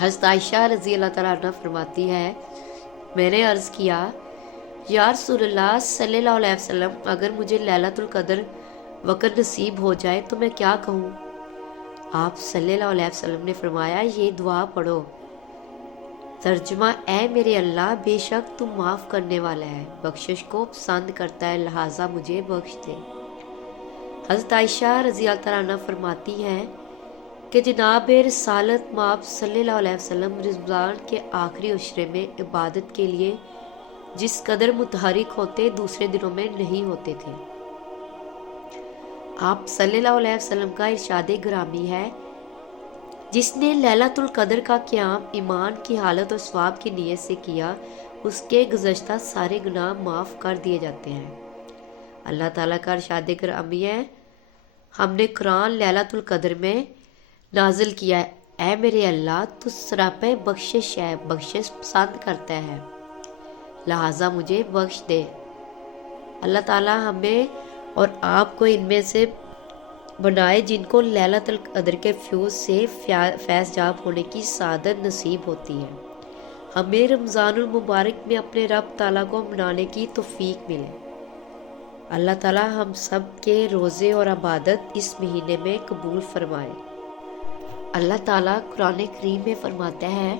حضرت عائشہ رضی اللہ تعالیٰ عنہ فرماتی ہے میں نے عرض کیا یا رسول اللہ صلی اللہ علیہ وسلم اگر مجھے لیلۃ القدر وقت نصیب ہو جائے تو میں کیا کہوں؟ آپ صلی اللہ علیہ وسلم نے فرمایا یہ دعا پڑھو۔ ترجمہ اے میرے اللہ بے شک تم معاف کرنے والا ہے، بخشش کو پسند کرتا ہے، لہٰذا مجھے بخش دے۔ حضرت عائشہ رضی اللہ تعالیٰ عنہ فرماتی ہیں کہ جناب رسالت مآب صلی اللہ علیہ وسلم رمضان کے آخری عشرے میں عبادت کے لیے جس قدر متحرک ہوتے دوسرے دنوں میں نہیں ہوتے تھے۔ آپ صلی اللہ علیہ وسلم کا ارشاد گرامی ہے جس نے لیلۃ القدر کا قیام ایمان کی حالت اور ثواب کی نیت سے کیا اس کے گزشتہ سارے گناہ معاف کر دیے جاتے ہیں۔ اللہ تعالیٰ کا ارشاد گرامی ہے ہم نے قرآن لیلۃ القدر میں نازل کیا ہے، اے میرے اللہ تو سراپے بخشش ہے، بخشش پسند کرتا ہے، لہٰذا مجھے بخش دے۔ اللہ تعالیٰ ہمیں اور آپ کو ان میں سے بنائے جن کو لیلۃ القدر کے فیوز سے فیض یاب ہونے کی سعادت نصیب ہوتی ہے۔ ہمیں رمضان المبارک میں اپنے رب تعالیٰ کو منانے کی توفیق ملے۔ اللہ تعالیٰ ہم سب کے روزے اور عبادت اس مہینے میں قبول فرمائے۔ اللہ تعالیٰ قرآن کریم میں فرماتا ہے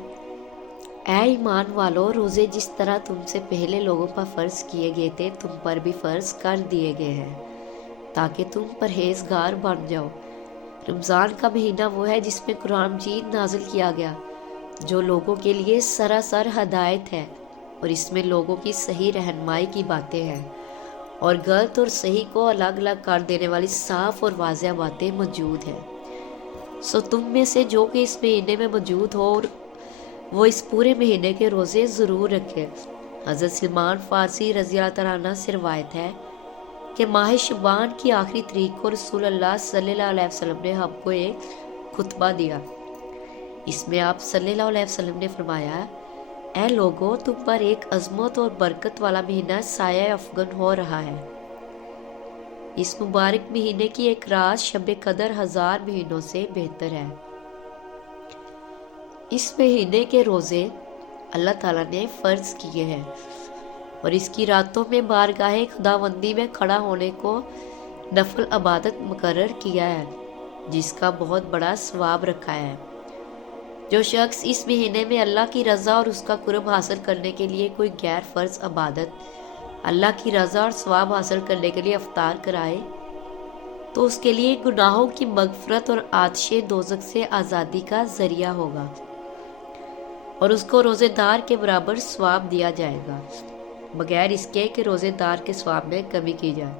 اے ایمان والو روزے جس طرح تم سے پہلے لوگوں پر فرض کیے گئے تھے تم پر بھی فرض کر دیے گئے ہیں تاکہ تم پرہیزگار بن جاؤ۔ رمضان کا مہینہ وہ ہے جس میں قرآن مجید نازل کیا گیا جو لوگوں کے لیے سراسر ہدایت ہے اور اس میں لوگوں کی صحیح رہنمائی کی باتیں ہیں اور غلط اور صحیح کو الگ الگ کر دینے والی صاف اور واضح باتیں موجود ہیں۔ سو تم میں سے جو کہ اس مہینے میں موجود ہو اور وہ اس پورے مہینے کے روزے ضرور رکھے۔ حضرت سلمان فارسی رضی اللہ تعالیٰ عنہ سے روایت ہے کہ ماہ شعبان کی آخری تاریخ کو رسول اللہ صلی اللہ علیہ وسلم نے ہم کو ایک خطبہ دیا۔ اس میں آپ صلی اللہ علیہ وسلم نے فرمایا اے لوگو تم پر ایک عظمت اور برکت والا مہینہ سایہ افغن ہو رہا ہے۔ اس مبارک مہینے کی ایک رات شب قدر 1000 مہینوں سے بہتر ہے۔ اس مہینے کے روزے اللہ تعالیٰ نے فرض کیے ہیں اور اس کی راتوں میں بارگاہ خداوندی میں کھڑا ہونے کو نفل عبادت مقرر کیا ہے جس کا بہت بڑا ثواب رکھا ہے۔ جو شخص اس مہینے میں اللہ کی رضا اور اس کا قرب حاصل کرنے کے لیے کوئی غیر فرض عبادت اللہ کی رضا اور ثواب حاصل کرنے کے لیے افطار کرائے تو اس کے لیے گناہوں کی مغفرت اور آتش دوزخ سے آزادی کا ذریعہ ہوگا اور اس کو روزے دار کے برابر ثواب دیا جائے گا بغیر اس کے کہ روزے دار کے ثواب میں کمی کی جائے۔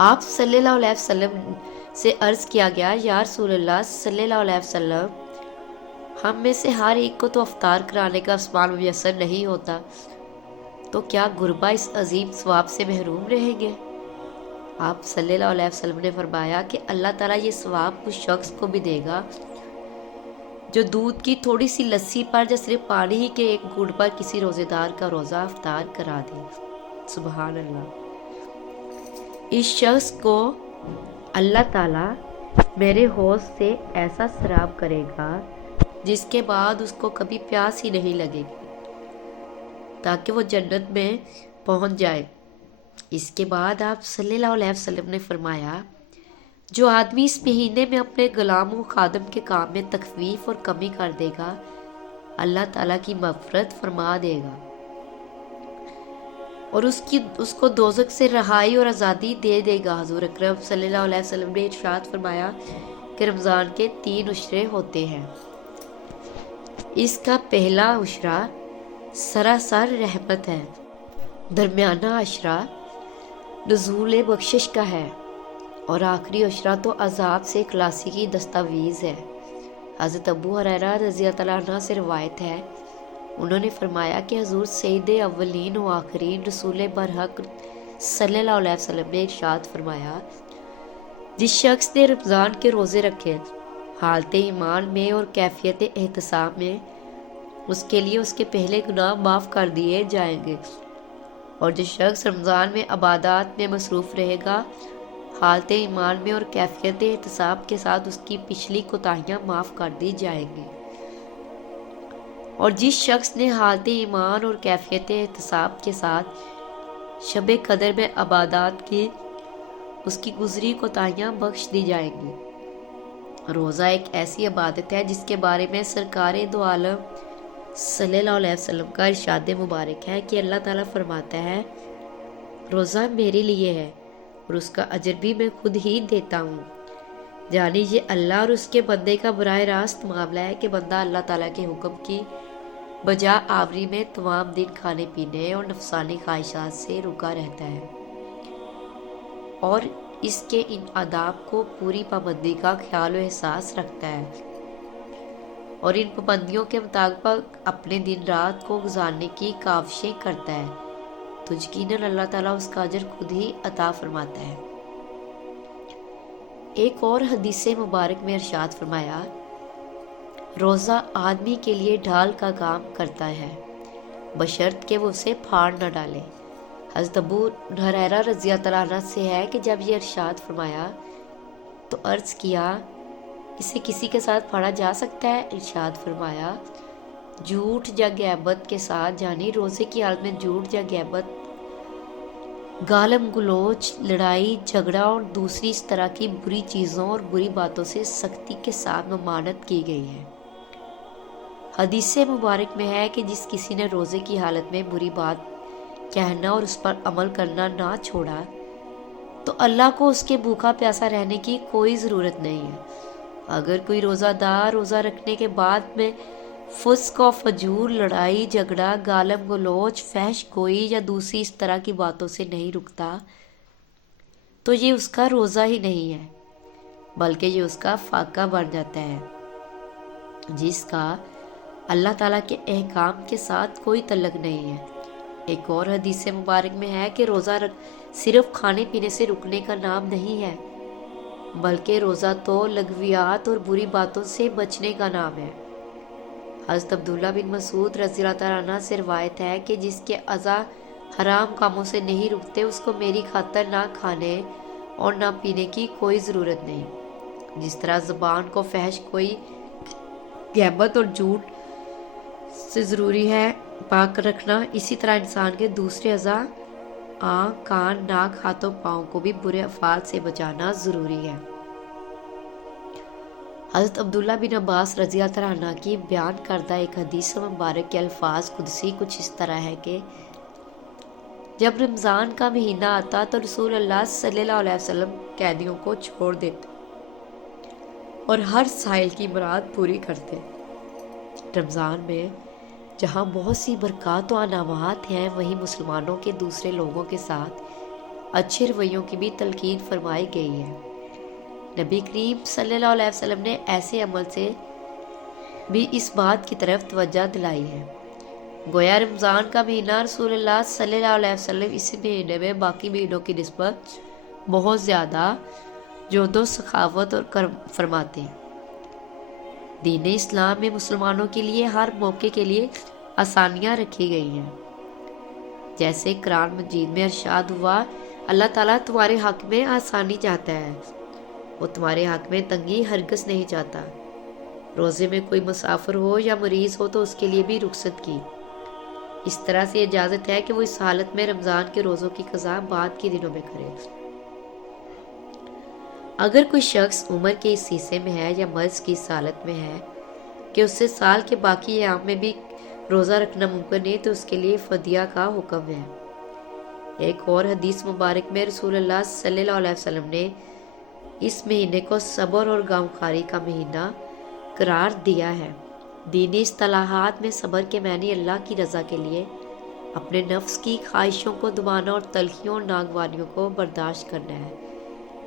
آپ صلی اللہ علیہ وسلم سے عرض کیا گیا یا رسول اللہ صلی اللہ علیہ وسلم ہم میں سے ہر ایک کو تو افطار کرانے کا اسمان میسر نہیں ہوتا تو کیا غربا اس عظیم ثواب سے محروم رہیں گے؟ آپ صلی اللہ علیہ وسلم نے فرمایا کہ اللہ تعالیٰ یہ ثواب اس شخص کو بھی دے گا جو دودھ کی تھوڑی سی لسی پر یا صرف پانی ہی کے ایک گھونٹ پر کسی روزے دار کا روزہ افطار کرا دے۔ سبحان اللہ۔ اس شخص کو اللہ تعالیٰ میرے حوض سے ایسا سراب کرے گا جس کے بعد اس کو کبھی پیاس ہی نہیں لگے گی تاکہ وہ جنت میں پہنچ جائے۔ اس کے بعد آپ صلی اللہ علیہ وسلم نے فرمایا جو آدمی اس مہینے میں اپنے غلام و خادم کے کام میں تخفیف اور کمی کر دے گا اللہ تعالیٰ کی مغفرت فرما دے گا اور اس کو دوزخ سے رہائی اور آزادی دے گا۔ حضور اکرم صلی اللہ علیہ وسلم نے ارشاد فرمایا کہ رمضان کے 3 عشرے ہوتے ہیں۔ اس کا پہلا عشرہ سراسر رحمت ہے، درمیانہ عشرہ نزول بخشش کا ہے اور آخری عشرہ تو عذاب سے خلاصی کی دستاویز ہے۔ حضرت ابو ہریرہ رضی اللہ عنہ سے روایت ہے انہوں نے فرمایا کہ حضور سید اولین و آخرین رسول برحق صلی اللہ علیہ وسلم نے ارشاد فرمایا جس شخص نے رمضان کے روزے رکھے حالت ایمان میں اور کیفیت احتساب میں اس کے لیے اس کے پہلے گناہ معاف کر دیے جائیں گے، اور جو شخص رمضان میں عبادات میں مصروف رہے گا حالت ایمان میں اور کیفیت احتساب کے ساتھ اس کی پچھلی کوتاہیاں معاف کر دی جائیں گی۔ اور جس شخص نے حالت ایمان اور کیفیت احتساب کے ساتھ شب قدر میں عبادات کی، اس کی گزری کوتاہیاں بخش دی جائیں گی۔ روزہ ایک ایسی عبادت ہے جس کے بارے میں سرکار دو عالم صلی اللہ علیہ وسلم کا ارشاد مبارک ہے کہ اللہ تعالیٰ فرماتا ہے، روزہ میرے لیے ہے اور اس کا اجر بھی میں خود ہی دیتا ہوں۔ یعنی یہ اللہ اور اس کے بندے کا براہ راست معاملہ ہے کہ بندہ اللہ تعالیٰ کے حکم کی بجا آوری میں تمام دن کھانے پینے اور نفسانی خواہشات سے رکا رہتا ہے اور اس کے ان آداب کو پوری پابندی کا خیال و احساس رکھتا ہے اور ان پابندیوں کے مطابق اپنے دن رات کو گزارنے کی کاوشیں کرتا ہے، تو یقیناً اللہ تعالیٰ اس کا اجر خود ہی عطا فرماتا ہے۔ ایک اور حدیث مبارک میں ارشاد فرمایا، روزہ آدمی کے لیے ڈھال کا کام کرتا ہے بشرط کہ وہ اسے پھاڑ نہ ڈالے۔ حضرت ابو ہریرہ رضی اللہ عنہ سے ہے کہ جب یہ ارشاد فرمایا تو عرض کیا، اسے کسی کے ساتھ پھاڑا جا سکتا ہے؟ ارشاد فرمایا، جھوٹ یا غیبت کے ساتھ، یعنی روزے کی حالت میں جھوٹ یا غیبت، گالم گلوچ، لڑائی جھگڑا اور دوسری اس طرح کی بری چیزوں اور بری باتوں سے سختی کے ساتھ ممانعت کی گئی ہے۔ حدیث مبارک میں ہے کہ جس کسی نے روزے کی حالت میں بری بات کہنا اور اس پر عمل کرنا نہ چھوڑا تو اللہ کو اس کے بھوکا پیاسا رہنے کی کوئی ضرورت نہیں ہے۔ اگر کوئی روزہ دار روزہ رکھنے کے بعد میں فسق و فجور، لڑائی جھگڑا، گالم گلوچ، فحش گوئی یا دوسری اس طرح کی باتوں سے نہیں رکتا تو یہ اس کا روزہ ہی نہیں ہے، بلکہ یہ اس کا فاقہ بن جاتا ہے جس کا اللہ تعالیٰ کے احکام کے ساتھ کوئی تعلق نہیں ہے۔ ایک اور حدیث مبارک میں ہے کہ روزہ صرف کھانے پینے سے رکنے کا نام نہیں ہے، بلکہ روزہ تو لغویات اور بری باتوں سے بچنے کا نام ہے۔ حضرت عبداللہ بن مسعود رضی اللہ تعالیٰ عنہ سے روایت ہے کہ جس کے اعضاء حرام کاموں سے نہیں رکتے اس کو میری خاطر نہ کھانے اور نہ پینے کی کوئی ضرورت نہیں۔ جس طرح زبان کو فحش کوئی، غیبت اور جھوٹ سے ضروری ہے پاک رکھنا، اسی طرح انسان کے دوسرے اعضاء آنکھ، کان، ناک، ہاتھوں، پاؤں کو بھی برے افعال سے بچانا ضروری ہے۔ حضرت عبداللہ بن عباس رضی اللہ عنہ کی بیان کردہ ایک حدیث مبارک کے الفاظ قدسی کچھ اس طرح ہے کہ جب رمضان کا مہینہ آتا تو رسول اللہ صلی اللہ علیہ وسلم قیدیوں کو چھوڑ دیتے اور ہر سائل کی مراد پوری کرتے۔ رمضان میں جہاں بہت سی برکات و انعامات ہیں، وہیں مسلمانوں کے دوسرے لوگوں کے ساتھ اچھے رویوں کی بھی تلقین فرمائی گئی ہے۔ نبی کریم صلی اللہ علیہ وسلم نے ایسے عمل سے بھی اس بات کی طرف توجہ دلائی ہے۔ گویا رمضان کا مہینہ رسول اللہ صلی اللہ علیہ وسلم اس مہینے میں باقی مہینوں کی نسبت بہت زیادہ جود و سخاوت اور کرم فرماتے ہیں۔ دین اسلام میں مسلمانوں کے لیے ہر موقع کے لیے آسانیاں رکھی گئی ہیں، جیسے قرآن مجید میں ارشاد ہوا، اللہ تعالیٰ تمہارے حق میں آسانی چاہتا ہے، وہ تمہارے حق میں تنگی ہرگز نہیں چاہتا۔ روزے میں کوئی مسافر ہو یا مریض ہو تو اس کے لیے بھی رخصت کی۔ اس طرح سے اجازت ہے کہ وہ اس حالت میں رمضان کے روزوں کی قضا بعد کے دنوں میں کرے۔ اگر کوئی شخص عمر کے اس حصے میں ہے یا مرض کی اس حالت میں ہے کہ اس سے سال کے باقی ایام میں بھی روزہ رکھنا ممکن نہیں تو اس کے لیے فدیہ کا حکم ہے۔ ایک اور حدیث مبارک میں رسول اللہ صلی اللہ علیہ وسلم نے اس مہینے کو صبر اور غمخواری کا مہینہ قرار دیا ہے۔ دینی اصطلاحات میں صبر کے معنی اللہ کی رضا کے لیے اپنے نفس کی خواہشوں کو دبانا اور تلخیوں اور ناگواریوں کو برداشت کرنا ہے،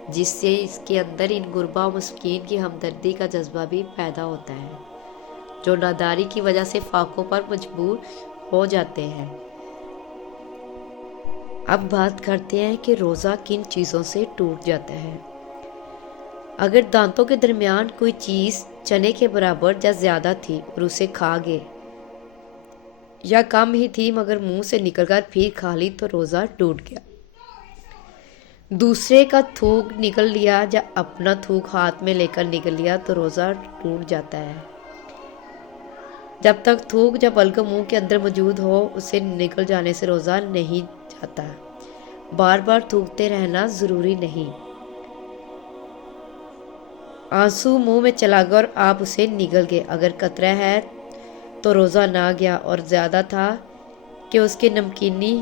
جس سے اس کے اندر ان غربا و مسکین کی ہمدردی کا جذبہ بھی پیدا ہوتا ہے، جو ناداری کی وجہ سے فاقوں پر مجبور ہو جاتے ہیں۔ اب بات کرتے ہیں کہ روزہ کن چیزوں سے ٹوٹ جاتا ہے۔ اگر دانتوں کے درمیان کوئی چیز چنے کے برابر یا زیادہ تھی اور اسے کھا گئے، یا کم ہی تھی مگر منہ سے نکل کر پھر کھا لی تو روزہ ٹوٹ گیا۔ دوسرے کا تھوک نکل لیا یا اپنا تھوک ہاتھ میں لے کر نکل لیا تو روزہ ٹوٹ جاتا ہے۔ جب تک تھوک یا بلغم منہ کے اندر موجود ہو اسے نکل جانے سے روزہ نہیں جاتا۔ بار بار تھوکتے رہنا ضروری نہیں۔ آنسو منہ میں چلا گیا اور آپ اسے نگل گئے، اگر قطرہ ہے تو روزہ نہ گیا، اور زیادہ تھا کہ اس کے نمکینی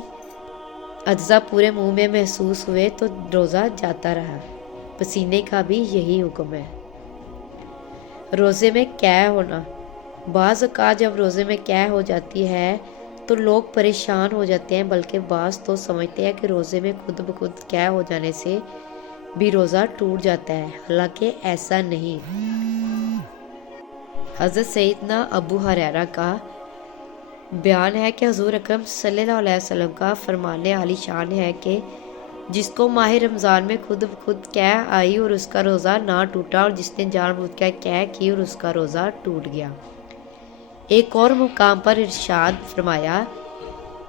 اجزاء پورے منہ میں محسوس ہوئے تو روزہ جاتا رہا۔ پسینے کا بھی یہی حکم ہے۔ روزے میں قے ہونا۔ بعض اوقات جب روزے میں قے ہو جاتی ہے تو لوگ پریشان ہو جاتے ہیں، بلکہ بعض تو سمجھتے ہیں کہ روزے میں خود بخود قے ہو جانے سے بھی روزہ ٹوٹ جاتا ہے، حالانکہ ایسا نہیں۔ حضرت سیدنا ابو ہریرہ کا بیان ہے کہ حضور اکرم صلی اللہ علیہ وسلم کا فرمان عالی شان ہے کہ جس کو ماہ رمضان میں خود بخود قے آئی اور اس کا روزہ نہ ٹوٹا، اور جس نے جان بوجھ کر قے کی اور اس کا روزہ ٹوٹ گیا۔ ایک اور مقام پر ارشاد فرمایا،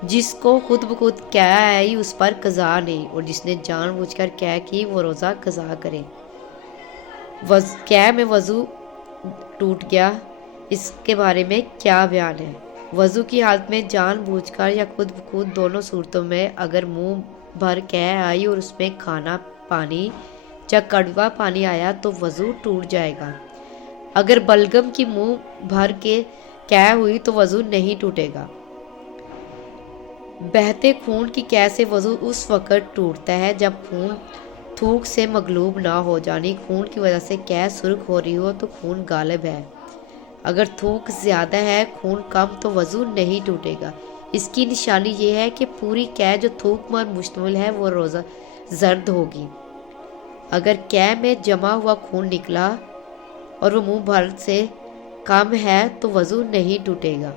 جس کو خود بخود قے آئی اس پر قضا نہیں، اور جس نے جان بوجھ کر قے کی وہ روزہ قضا کرے۔ قے میں وضو ٹوٹ گیا، اس کے بارے میں کیا بیان ہے؟ وضو کی حالت میں جان بوجھ کر یا خود بخود دونوں صورتوں میں اگر منہ بھر قے آئی اور اس میں کھانا پانی یا کڑوا پانی آیا تو وضو ٹوٹ جائے گا۔ اگر بلغم کی منہ بھر کے قے ہوئی تو وضو نہیں ٹوٹے گا۔ بہتے خون کی قے سے وضو اس وقت ٹوٹتا ہے جب خون تھوک سے مغلوب نہ ہو، یعنی خون کی وجہ سے قے سرخ ہو رہی ہو تو خون غالب ہے۔ اگر تھوک زیادہ ہے خون کم تو وضو نہیں ٹوٹے گا۔ اس کی نشانی یہ ہے کہ پوری قے جو تھوک پر مشتمل ہے وہ روزہ زرد ہوگی۔ اگر قے میں جمع ہوا خون نکلا اور وہ منہ بھر سے کم ہے تو وضو نہیں ٹوٹے گا۔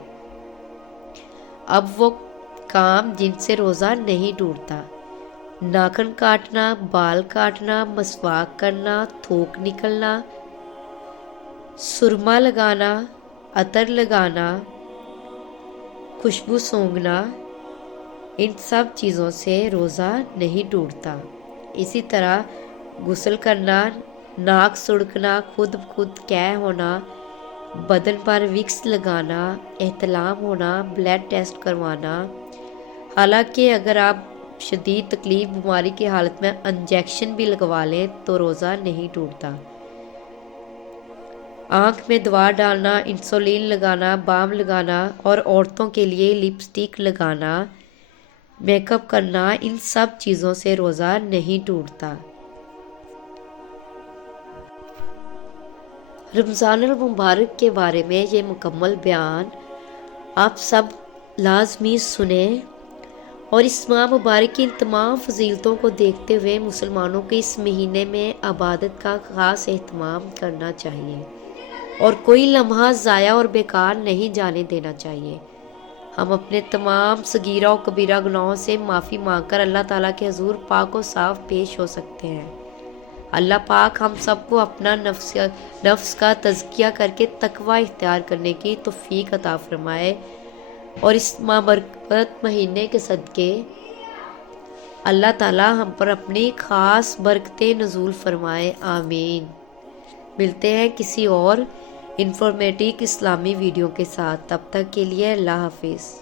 اب وہ کام جن سے روزہ نہیں ٹوٹتا: ناخن کاٹنا، بال کاٹنا، مسواک کرنا، تھوک نکلنا، سرما لگانا، عطر لگانا، خوشبو سونگھنا، ان سب چیزوں سے روزہ نہیں ٹوٹتا۔ اسی طرح غسل کرنا، ناک سڑکنا، خود بخود قے ہونا، بدن پر وکس لگانا، احتلام ہونا، بلڈ ٹیسٹ کروانا۔ حالانکہ اگر آپ شدید تکلیف بیماری کی حالت میں انجیکشن بھی لگوا لیں تو روزہ نہیں ٹوٹتا۔ آنکھ میں دوا ڈالنا، انسولین لگانا، بام لگانا اور عورتوں کے لیے لپسٹک لگانا، میک اپ کرنا، ان سب چیزوں سے روزہ نہیں ٹوٹتا۔ رمضان المبارک کے بارے میں یہ مکمل بیان آپ سب لازمی سنیں، اور اس ماہ مبارک کی ان تمام فضیلتوں کو دیکھتے ہوئے مسلمانوں کو اس مہینے میں عبادت کا خاص اہتمام کرنا چاہیے اور کوئی لمحہ ضائع اور بیکار نہیں جانے دینا چاہیے۔ ہم اپنے تمام صغیرہ و کبیرہ گناہوں سے معافی مانگ کر اللہ تعالیٰ کے حضور پاک و صاف پیش ہو سکتے ہیں۔ اللہ پاک ہم سب کو اپنا نفس کا تزکیہ کر کے تقوی اختیار کرنے کی توفیق عطا فرمائے، اور اس بابرکت مہینے کے صدقے اللہ تعالیٰ ہم پر اپنی خاص برکتیں نزول فرمائے، آمین۔ ملتے ہیں کسی اور انفارمیٹیو اسلامی ویڈیو کے ساتھ، تب تک کے لیے اللہ حافظ۔